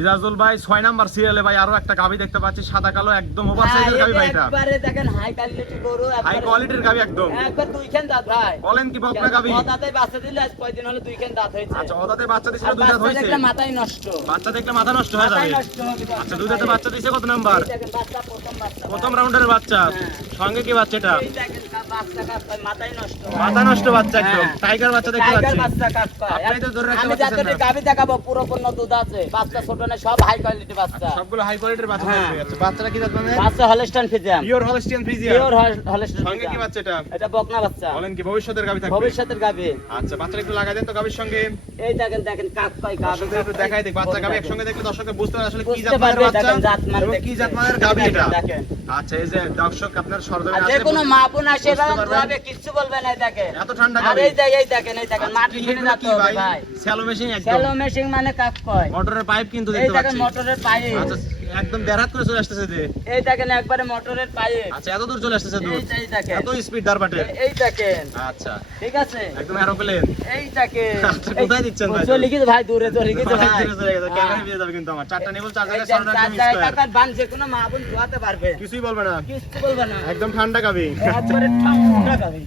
ইজাজুল ভাই 6 নাম্বার সিরিয়ালে ভাই আরো একটা গাবি দেখতে পাচ্ছি, সাদা কালো একদম ওভার সাইজের গাবি ভাই। এটা একবারে দেখেন হাই কোয়ালিটি গরু, হাই কোয়ালিটির গাবি একদম। একবার দুইখান দাঁত ভাই। বলেন কি বকনা গাবি? ওদাতে বাচ্চা দিলে আজ কয়দিন হলো দুইখান দাঁত হয়েছে। আচ্ছা ওদাতে বাচ্চা দিছিল, দুই দাঁত হইছে। দেখলে মাথায় নষ্ট, বাচ্চা দেখলে মাথা নষ্ট হয়ে যাবে। আচ্ছা দুই দাঁতে বাচ্চা দিছে কত নাম্বার? দেখেন বাচ্চা প্রথম বাচ্চা, প্রথম রাউন্ডের বাচ্চা। সঙ্গে কি বাচ্চা এটা? এই দেখেন বাচ্চা কাট মাথায় নষ্ট, মাথা নষ্ট বাচ্চা একদম টাইগার বাচ্চা দেখতে পাচ্ছি। টাইগার বাচ্চা কাট পায়। আপনি তো ধরে রাখতে আমি পারছেন যাতে না। গাবি দেখাবো পুরো পূর্ণ দুধ আছে, বাচ্চা ছোট না, সব হাই কোয়ালিটি বাচ্চা। সবগুলো হাই কোয়ালিটির বাচ্চা হ্যাঁ। দেখতে পাচ্ছি। বাচ্চাটা কি জাত মানে? বাচ্চা Holstein Friesian, pure Holstein Friesian. Pure Holstein. সঙ্গে কি বাচ্চা এটা? এটা বকনা বাচ্চা। বলেন কি ভবিষ্যতের গাবি থাকবে? ভবিষ্যতের গাবি। আচ্ছা বাচ্চাটা একটু লাগাই দেন তো গাবির সঙ্গে। এই দেখেন দেখেন কাক পাই গাবি, দর্শকদের একটু দেখাই দেখ বাচ্চা গাবি একসঙ্গে দেখলে দর্শকরা বুঝতে পারবে আসলে কি বুঝতে জাত মানের পারবে, বাচ্চা দেখেন জাতমান এবং কি দেখতে। জাত মানের গাবি এটা। দেখেন আচ্ছা এই যে দর্শক আপনার আর সরজমিনে যে আসলে কোনো মা বোন আসে বুঝতে এবার পারবেন। যাবে কিছু বলবে না, এই দেখেন এত ঠান্ডা আর গাবি। এই দেখেন এই দেখেন মাটি কিনে এগুলো যাচ্ছে কি ভাই? ভাই। স্যালো মেশিন একদম। শ্যালো মেশিন মানে কাক কয়। মোটরের পাইপ কিন্তু এই দেখতে দেখেন পাচ্ছি। মোটরের পাইপ। আচ্ছা একদম দেড় হাত করে চলে আসতেছে যে। এই দেখেন একবারে মোটরের পাইপ। আচ্ছা এত দূর চলে আসতেছে দুধ। এই দেখেন এত স্পিড দারবাটে। এই দেখেন আচ্ছা ঠিক আছে একদম এরোপ্লেন। এই দেখেন আচ্ছা, কোথায় দিচ্ছেন ভাই? চলে গেছে ভাই, দূরে চলে গেছে ভাই। ক্যামেরা পেয়ে যাবে কিন্তু আমার চারটা নেবল চার এই জায়গায় দেখেন, 6 চার মিস জায়গায় স্কয়ার। কাকার বান যে কোনো মা বোন ধোয়াতে পারবে, কিছুই বলবে না, কিছু বলবে না। একদম ঠান্ডা গাবি। একবারে ঠান্ডা গাবি।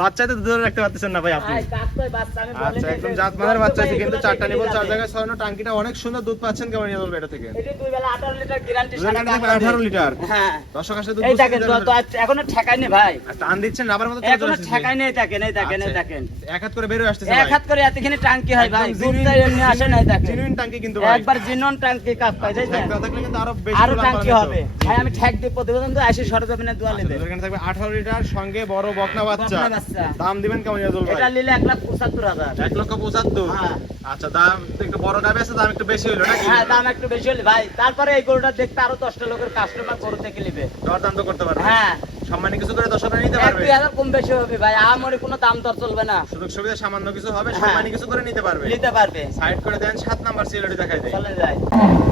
বাচ্চাতে তো ধরে রাখতে পারতেছেন না ভাই আপনি। ভাই কাক কয় বাচ্চা আমি বলি আচ্ছা না, একদম এই জাত মানের যে বাচ্চা আছে এগুলো কিন্তু চারটা দেখে নেবল চার যাবে। জায়গায় ছড়ানো টাঙ্কিটা অনেক সুন্দর দুধ পাচ্ছেন কেমন নিয়ে বলবে এটা থেকে? এটি দুই বেলা 18 লিটার গ্যারান্টি। দুধের কান্ডি থাকবে 18 লিটার। হ্যাঁ দর্শক আসলে দুধ এই বুঝতে দেখেন পারবে তো না। এখনো ঠেকায়নি ভাই, টান দিচ্ছেন রাবার মতো চলে এখনো আসছে। ঠেকায়নি। এই দেখেন এই দেখেন এই আচ্ছা, দেখেন এক হাত করে বের হয়ে আসতেছে এক ভাই। হাত করে এতখানি টাঙ্কি হয় ভাই, একদম দুধটা এমনি আসে না। এই দেখেন জেনুইন টাঙ্কি কিন্তু ভাই। একবার জিনন টাঙ্কি কাক পাই আচ্ছা, দেখেন, ঠেক থাকলে কিন্তু আরো বেশি আরো লাভ টাঙ্কি পাওয়া হবে যেত। ভাই। আমি ঠেক দিয়ে প্রতিবেদন তো আসি সরজমিনে দোয়া আচ্ছা, নেবে। দুধের কান্ডি থাকবে 18 লিটার সঙ্গে বড় বকনা বাচ্চা। বকনা বাচ্চা। দাম দিবেন কেমন ইয়াজুল ভাই? এটা নিলে 1,75,000। 1,75,000। হ্যাঁ। আচ্ছা দাম একটু বড় গাবি আছে, দাম একটু বেশি হলো নাকি? হ্যাঁ দাম একটু বেশি হলে ভাই, তারপরে এই গরুটা দেখতে আরো 10টা লোকের কাস্টমার গরু থেকে নেবে। দরদাম তো করতে পারবে। হ্যাঁ সম্মানী কিছু করে দর্শকরা নিতে পারবে। 1,000 কম বেশি হবে ভাই, আমারই কোনো দাম দর চলবে না, সুযোগ সুবিধা সামান্য কিছু হবে, হ্যাঁ। সম্মানী কিছু করে নিতে পারবে। নিতে পারবে। সাইড করে দেন 7 নাম্বার সিরিয়ালটি দেখাই দেই। চলে যায়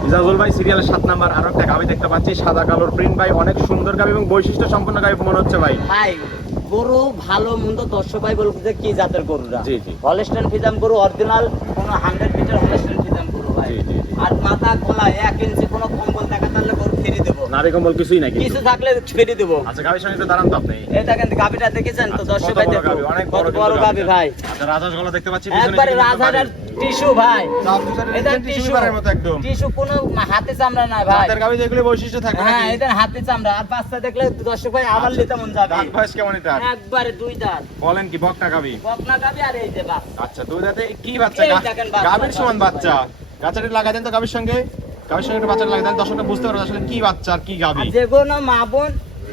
ইজাজুল ভাই সিরিয়ালের 7 নাম্বার আরো একটা গাবি দেখতে পাচ্ছি, সাদা কালোর প্রিন্ট ভাই, অনেক সুন্দর গাবি এবং বৈশিষ্ট্য সম্পন্ন গাবি মনে হচ্ছে ভাই। ভাই গরু ভালো মন্দ দর্শক ভাই বলবো যে কি জাতের গরুরা। জি, জি। হলস্টাইন ফ্রিজিয়ান গরু অরিজিনাল, কোনো 100 মিটার হলস্টাইন ফ্রিজিয়ান গরু ভাই। জি, জি, জি। আর মাথা খোলা 1 ইঞ্চি কোনো কম্বল দেখা তাহলে গরু ফিরে দেবো, নারী কম্বল কিছুই না কিছু কিন্তু। থাকলে ফিরে দেবো। আচ্ছা গাবির সঙ্গে তো দাঁড়ান তো আপনি। এই দেখেন গাবিটা দেখেছেন তো আচ্ছা, দর্শক কত ভাই বড় দেখো গাভী, অনেক কত কিন্তু বড় গাবি গাভীটা। ভাই, আচ্ছা রাজহাঁস গলা দেখতে পাচ্ছি পিছনে একবারে কিন্তু রাজহাঁসের পাবেন। টিস্যু ভাই। চাপ দুসারে এটা দেখছেন টিস্যু পেপারের মতো একদম। টিস্যু কোনো হাতে চামড়া নাই ভাই। দাঁতের গাবি যেগুলো বৈশিষ্ট্য থাকবে হ্যাঁ নাকি? এটা হাতে চামড়া, আর বাচ্চা দেখলে দর্শক ভাই আবার আচ্ছা, নিতে মন যাবে। দাঁত বয়স কেমন এটা? একবারে 2 দাঁত বলেন কি বকনা গাবি? বকনা গাবি, আর এই যে বাচ্চা। আচ্ছা দুই দাঁতে কি বাচ্চা? এই দেখেন বাচ্চা, গাবির সমান বাচ্চা। বাচ্চা। গাছাটি লাগাই দেন তো গাবির সঙ্গে। গাবির সঙ্গে একটা বাচ্চা লাগাই দেন, দর্শকরা বুঝতে পারবে আসলে কি বাচ্চা আর কি গাবি। আর যে কোনো মা বোন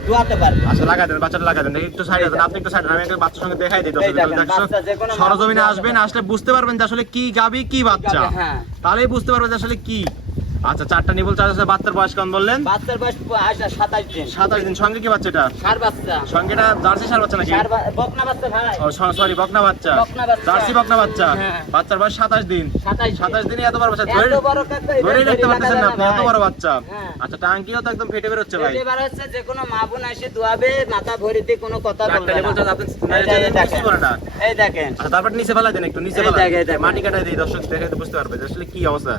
দোয়াতে পারবে। আচ্ছা লাগাই দেন, বাচ্চাটা লাগাই দেন। দেখি একটু সাইড দেন, আপনি একটু সাইড দেন, আমি একটা বাচ্চার সঙ্গে দেখাই দিই এই দর্শকদের। দেখেন, দেখছো বাচ্চা যে কোনো মা সরজমিনে বোন আসবেন, আসলে বুঝতে পারবেন যে আসলে কি গাবি কি বাচ্চা। গাবি, হ্যাঁ। তাহলেই বুঝতে পারবেন যে আসলে কি। আচ্ছা চারটা নিবল চার আছে, বাচ্চার বয়স কেমন বললেন? বাচ্চার বয়স 27 দিন। 27 দিন। সঙ্গে কি বাচ্চাটা? ষাঁড় বাচ্চা। সঙ্গে এটা জার্সি ষাঁড় বাচ্চা নাকি? বকনা বাচ্চা ভাই। সরি বকনা বাচ্চা। বকনা বাচ্চা। জার্সি বকনা বাচ্চা। হ্যাঁ। বাচ্চার বয়স 27 দিন। 27 দিনে এত বড় বাচ্চা এত বড় কাকা, এটা ধরে রাখতে ধরে পারতেছেন না রাখা আপনি, যায় এত না বড় ভাই। বাচ্চা। হ্যাঁ। আচ্ছা টাঙ্কিও তো একদম ফেটে বের হচ্ছে ভাই। এবার হচ্ছে যে কোনো মা বোন এসে দোয়াবে, মাথা ভরে দিয়ে কোনো কথা বলবে একটা না। লেবল চাষ আপনি এই দেখেন, কিছু করে না। এই দেখেন আচ্ছা তারপর নিচে ফেলা দেন, একটু নিচে এই ফেলা দেখেন, এই দেখেন। মাটি কাটাই দিই, দর্শক দেখে তো বুঝতে পারবে যে আসলে কি অবস্থা।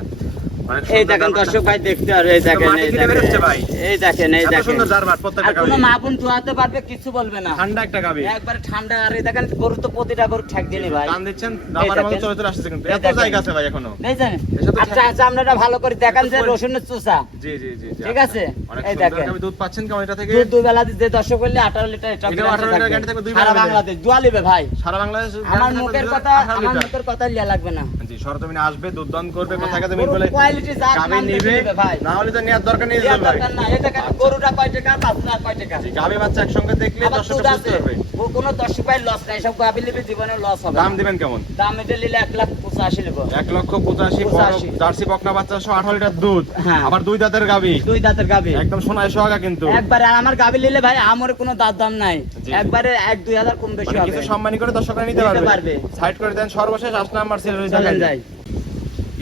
অনেক এই সুন্দর দেখেন ব্যাপারটা। দর্শক ভাই দেখতে আর এই দেখেন মাটি এই কেটে বের হচ্ছে ভাই। দেখেন এই দেখেন এই এত দেখেন সুন্দর জারবার প্রত্যেকটা আর কোনো গাবি। মা বোন দোয়াতে পারবে, কিছু বলবে না। ঠান্ডা একটা গাবি। একবারে ঠান্ডা। আর এই দেখেন গরু তো প্রতিটা গরু ঠেক দিনি ভাই। টান দিচ্ছেন রাবারের মতো দেখেন। চলে চলে আসছে কিন্তু। এই এত দেখেন। জায়গা আছে ভাই এখনো। দেখছেন? এর সাথে আচ্ছা আচ্ছা আপনারা ভালো করে দেখান যে এত রসুনের চোষা। জি জি জি জি, ঠিক আচ্ছা। আছে? অনেক এই সুন্দর দেখেন। গাবি। দুধ পাচ্ছেন কেমন এটা থেকে? দুই বেলা যে দর্শক করলে 18 লিটার এটা এটাও 18 লিটার গ্যারান্টি থাকবে, দুই সারা বেলা বাংলাদেশ দোয়া লিবে ভাই। সারা বাংলাদেশ আমার মুখের কথা, 18 আমার লিটার। মুখের কথা লিয়া লাগবে না। জি সরজমিনে আসবে, দুধ দান করবে, হ্যাঁ, কথা কাজে মিল গরুর বলে quality জাত গাবি মান দেখে নিবে, নেবে ভাই। না হলে তো নেওয়ার দরকার নেই দেওয়ার ভাই। দরকার নাই। এই দেখেন গরুটা কয় টাকা, বাচ্চা কয় টাকা। জি গাবি বাচ্চা একসঙ্গে দেখলে আবার দর্শক দুধ বুঝতে আছে। পারবে। ও কোনো দর্শক ভাই লস নাই, সব গাবি লিবে জীবনে লস হবে দাম না। দিবেন কেমন? দাম এটা নিলে 1,85,000 লিব। 1,85,000 85,000 জার্সি বকনা বাচ্চা 18 লিটার দুধ, হ্যাঁ। আবার দুই দাঁতের গাবি, দুই দাঁতের গাবি একদম সোনায় সোহাগা কিন্তু। একবারে। আর আমার গাবি নিলে ভাই আমার কোনো দাম নাই, জি। একবারে 1-2 কম বেশি মানে হবে। কিছু সম্মানী করে দর্শকরা নিতে নিতে পারবে। পারবে। সাইড করে দেন সর্বশেষ 8 নাম্বার সিরিয়ালে চলেন দেখাই যাই।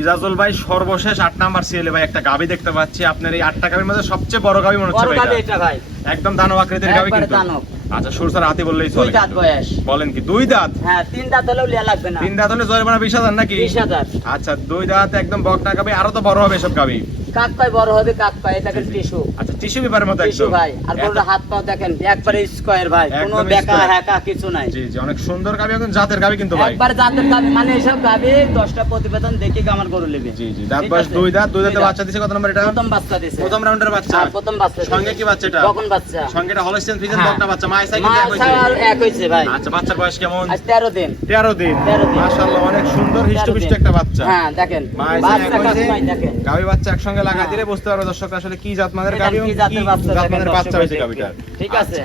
ইজাজুল ভাই সর্বশেষ 8 নাম্বার সিরিয়ালে ভাই একটা গাবি দেখতে পাচ্ছি। আপনার এই 8টা গাবির মধ্যে সবচেয়ে বড় গাবি মনে হচ্ছে বড় ভাই গাবি এটা। এটা ভাই, একদম দানব আকৃতির গাবি একবারে কিন্তু। দানব। আচ্ছা সুরসার হাতি বললেই দুই চলে দাঁত কিন্তু। বয়স। বলেন কি 2 দাঁত? হ্যাঁ 3 দাঁত হলেও লিয়া লাগবে না। 3 দাঁত হলে জরিমানা 20,000 নাকি? 20,000। আচ্ছা 2 দাঁত একদম বকনা গাবি, আরো তো বড় হবে এসব গাবি। কাক পায় বড় হবে, কাক পায় এটা টিস্যু। আচ্ছা টিস্যু পেপারের মতো টিস্যু একদম ভাই। আর গরুর হাত পা দেখেন একবারে স্কয়ার ভাই, কোনো একদম বেকা square। হ্যাকা কিছু নাই। জি জি অনেক সুন্দর গাবি, একদম জাতের গাবি কিন্তু ভাই। একবার জাতের গাবি মানে এসব গাবি 10টা প্রতিবেদন দেখে আমার গরু নেবে। জি জি দাঁত ঠিক বয়স আছে? 2 দাঁত, 2 দাঁতে দুই দাঁত। বাচ্চা দিছে কত নম্বর এটা? প্রথম বাচ্চা দিছে। প্রথম রাউন্ডের বাচ্চা। হ্যাঁ, প্রথম বাচ্চা দিছে। সঙ্গে কি বাচ্চা এটা? বকন বাচ্চা। সঙ্গে এটা হলস্টেইন ফ্রিজিয়ান হ্যাঁ। বকনা বাচ্চা। মায়ের সাইকেল মা এক হইছে। ছাড়া এক হইছে ভাই। আচ্ছা বাচ্চার বয়স কেমন? আজ 13 দিন। 13 দিন। 13 দিন। মাশাআল্লাহ অনেক সুন্দর 13 হিষ্টপুষ্ট দিন। একটা বাচ্চা। হ্যাঁ দেখেন মায়ের বাচ্চা সাইকেল কাক হইছে। পায় দেখেন। গাবি বাচ্চা একসঙ্গে লাগাই হ্যাঁ। দিলে বুঝতে পারবে দর্শকরা আসলে কি জাত মানের এটা গাবি কি জাতের বাচ্চা জাত দেখেন, মানের বাচ্চা দর্শক হইছে দেখবে। গাবিটার। ঠিক আছে।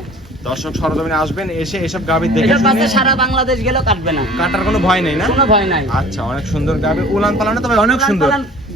দর্শক সরজমিনে আসবেন, এসে এসব গাবি দেখে এটার বাচ্চা শুনে সারা বাংলাদেশ গেলেও কাটবে না। কাটার কোনো ভয় নেই না? কোনো ভয় নাই। আচ্ছা অনেক সুন্দর গাবি, উলান পালানো তবে অনেক সুন্দর।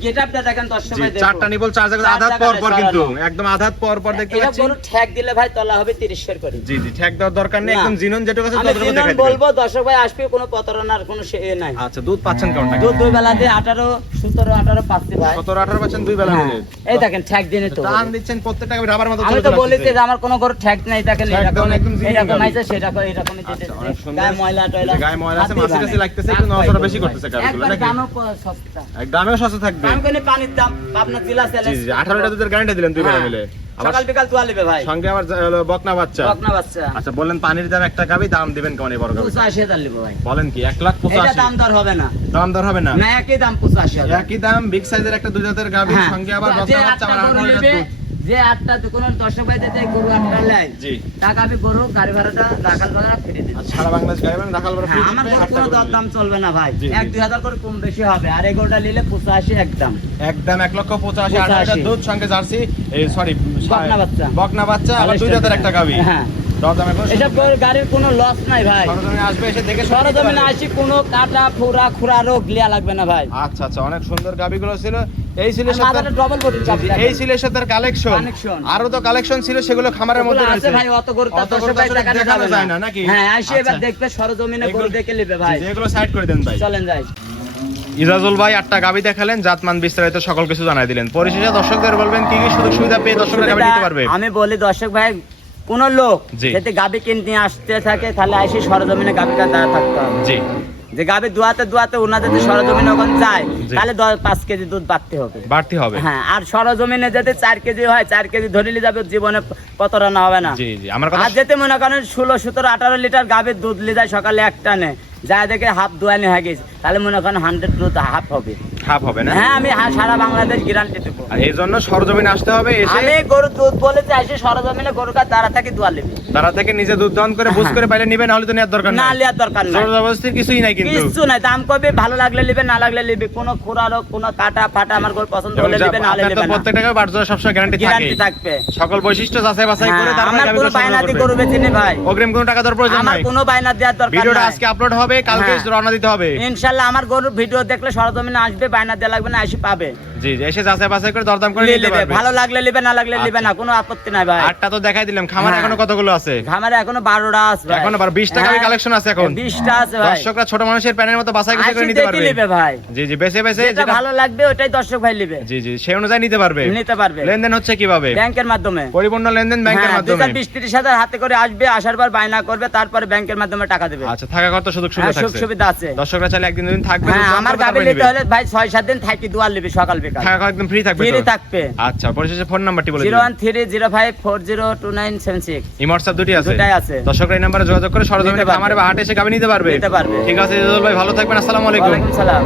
গেটআপটা দেখেন দর্শক জি ভাই দেখুন। চারটা নিবল চার জায়গায় চার আধাত পর জায়গায় পর সরানো। কিন্তু একদম আধাত পর পর দেখতে এটা পাচ্ছি। গরু ঠ্যাক দিলে ভাই তলা হবে 30 ফের করে। জি জি ঠ্যাক দেওয়ার দরকার নেই, না। একদম জিনন যেটুকু আছে আমি ততটুকু জিনন দেখাই দিবেন। বলবো দর্শক ভাই আসবে, কোনো প্রতারণার কোনো নাই। আচ্ছা দুধ পাচ্ছেন কেমনটা? দুধ দুই বেলাতে 18 17 18 পাচ্ছি ভাই। 17-18 পাচ্ছেন দুই বেলা হ্যাঁ, মিলে। এই দেখেন ঠ্যাক দিনে তো টান দিচ্ছেন প্রত্যেকটা গাবি রাবার মতো আমি চলে তো চলে বলেছি আসছে। যে আমার কোনো গরু ঠ্যাক নাই, দেখেন ঠ্যাক এরকম দেওয়া একদম জিনিস এরকম গাবি। আছে সেরকম এরকমই দিতে আচ্ছা, অনেক সুন্দর। গায়ে ময়লা টয়লা যে গায়ে ময়লা আছে, হাতই মাছি ভাঙে। টাছি লাগতেছে, একটু কাক নড়াচড়া পায় বেশি গরু করতেছে ভাই। গাবিগুলো, একবার নাকি? দামও সস্তা। দামেও সস্তা থাকবে। দাম কোনে পানির দাম আপনার জেলা জি চ্যালেঞ্জ। জি 18 লিটার দুধের গ্যারান্টি দিলেন দুই বেলা হ্যাঁ। মিলে। আবার সকাল বিকাল তোয়া নেবে ভাই। সঙ্গে আবার হলো বকনা বাচ্চা। বকনা বাচ্চা আচ্ছা বললেন পানির দাম একটা গাবি, দাম দিবেন কেমন এই বড় গাবি? 85,000 নেবে ভাই। বলেন কি এটা 1,85,000? দাম দর হবে না। দাম দর হবে না? না একই দাম 85,000। একই দাম, বিগ সাইজের একটা দুই জাতের গাবি, হ্যাঁ। সঙ্গে আবার যে বকনা বাচ্চা, আটটা আবার গরু 18 লিটার নেবে, দুধ। যে আটটা দোকানের দর্শক ভাই যেতে গরু আটটা লাই জি টাকা আমি গরু গাড়ি ভাড়াটা রাখাল ভাড়া ফিরে দিচ্ছি। আর সারা বাংলাদেশ গাবি মানে রাখাল বড় হ্যাঁ, আমার কোনো দর দাম চলবে না ভাই। জি, জি। 1-2 করে কম বেশি হবে। আর এই গরুটা নিলে 85 একদম। একদম 1,85,000 18 লিটার 85 দুধ, সঙ্গে জার্সি এই সরি বকনা বাচ্চা। বকনা বাচ্চা, আবার দুই জাতের একটা গাবি। হ্যাঁ দর দামে কোনো এসব গাড়ির কোনো লস নাই ভাই। সরজমিনে আসবে, এসে দেখে শুনে নিতে সরজমিনে পারবে। আসি কোনো কাটা ফোড়া খুরা রোগ লিয়া লাগবে না ভাই। আচ্ছা আচ্ছা অনেক সুন্দর গাবিগুলো ছিল। এই ছিল আর মাথাটা ডবল বডি চাপ দেখেন। এই ছিল সাথে কালেকশন। Connection। আরো তো কালেকশন ছিল, সেগুলো খামারের মধ্যে ওগুলো আছে রয়েছে। ভাই, অত গরু তো অত গরু দর্শক ভাই তো আসলে দেখানো দেখানো যাবে যায় না, নাকি? হ্যাঁ আসি এবার আচ্ছা। দেখবে সরজমিনে গরু এগুলো- দেখে নেবে ভাই। জি, জি, এগুলো সাইড করে দেন ভাই। চলেন যাই। ইজাজুল ভাই 8টা গাবি দেখালেন, জাতমান বিস্তারিত সকল কিছু জানাই দিলেন। পরিশেষে দর্শকদের বলবেন কি কি সুযোগ সুবিধা পেয়ে দর্শকরা গাবি নিতে পারবে? আমি বলি দর্শক ভাই, কোন লোক জি। যদি গাবি কিনতে আসতে থাকে তাহলে আসি সরজমিনে গাবিটা দাঁড়া থাকতে হবে। জি যে গাবি দুয়াতে ওনা যদি সরজমিনে ওখানে যায় জি। তাহলে 5 কেজি দুধ বাড়তে হবে। বাড়তি হবে। হ্যাঁ আর সরজমিনে যদি 4 কেজি হয় 4 কেজি ধরে নিয়ে যাবে, জীবনে প্রতারণা হবে না। জি জি আমার কথা আর যেতে মনে করেন 16 17 18 লিটার গাভীর দুধ নিয়ে যায় সকালে একটা নে, যা দেখে হাফ দুয়ানি হয়ে গেছে, তাহলে মনে করেন 100 দুধ হাফ হবে। হাফ হবে না? হ্যাঁ আমি সারা বাংলাদেশ গ্যারান্টি দেবো। আর এই জন্য সরজমিনে আসতে হবে, এসে আমি গরুর দুধ বলেছি আসি সরজমিনে গরুটা দাঁড়া থাকি দুয়া নেবে। তারা থেকে নিজে দুধ দহন করে বুঝ করে পাইলে নিবে, না হলে তো নেওয়ার দরকার না নাই। নেওয়ার দরকার নাই। জবরদস্তি কিছুই নাই কিন্তু। কিছু নাই, দাম কবে ভালো লাগলে নিবে, না লাগলে নিবে। কোনো খুরারও কোনো কাটা ফাটা আমার গরু পছন্দ হলে নিবে, না হলে আপনার তো নিবে না। প্রত্যেকটা গাবি বাড়জোড়া সবসময় গ্যারান্টি থাকে। গ্যারান্টি থাকবে। সকল বৈশিষ্ট্য যাচাই বাছাই করে হ্যাঁ, তারপরে আমার গাবি কোনো সংগ্রহ বায়নাতি করবে। গরু বেচিনি ভাই। অগ্রিম কোনো টাকা দেওয়ার প্রয়োজন আমার নাই। কোনো বায়না দেওয়ার দরকার ভিডিওটা নাই। আজকে আপলোড হবে, কালকে হ্যাঁ। রওনা দিতে হবে। ইনশাআল্লাহ আমার গরুর ভিডিও দেখলে সরজমিনে আসবে, বায়না দেওয়া লাগবে না, আসি পাবে। জি জি এসে যাচাই বাছাই করে দরদাম করে নিতে নিবে, পারবে। ভালো লাগলে নিবে, না লাগলে নিবে আচ্ছা। না, কোনো আপত্তি নাই ভাই। 8টা তো দেখাই দিলাম, খামার হ্যাঁ। এখনো কতগুলো আছে? খামারে এখনো 12টা আছে ভাই। এখনো 20 টাকা হ্যাঁ, কালেকশন আছে এখন। 20টা আছে ভাই। দর্শকরা ছোট মানুষের প্যানের মতো বাছাই করে আসি নিতে দেখে পারবে। নিবে ভাই। জি জি বেছে বেছে যেটা যেটা ভালো লাগবে ওটাই দর্শক ভাই নিবে। জি জি সেই অনুযায়ী নিতে পারবে। নিতে পারবে। লেনদেন হচ্ছে কিভাবে? ব্যাংকের মাধ্যমে। পরিপূর্ণ লেনদেন ব্যাংকের হ্যাঁ, মাধ্যমে। 20-30 হাজার হাতে করে আসবে, আসার পর বায়না করবে, তারপরে ব্যাংকের মাধ্যমে টাকা দেবে। আচ্ছা থাকা কত সুযোগ হ্যাঁ, সুবিধা সুযোগ থাকছে? সুবিধা আছে। দর্শকরা চাইলে একদিন দুদিন থাকবে, হ্যাঁ দরদাম আমার করবে, গাবি তারপরে নিতে নিবে। হলে ভাই 6-7 দিন থাকি, দুয়ার নিবে সকাল বিকাল। থাকা একদম ফ্রি থাকবে ফ্রি তো? থাকবে। আচ্ছা পরিশেষে ফোন নাম্বারটি বলে দিন। 01305402976। ইমোটসঅ্যাপ দুটি আছে? দুটাই আছে। দর্শকরা এই নাম্বারে যোগাযোগ করে সরজমিনে নিতে পারবে। খামারে বা হাটে এসে গাবি নিতে পারবে। নিতে পারবে। ঠিক আছে ইজাজুল ভাই, ভালো থাকবেন। আসসালামু আলাইকুম। ওয়ালাইকুম সালাম।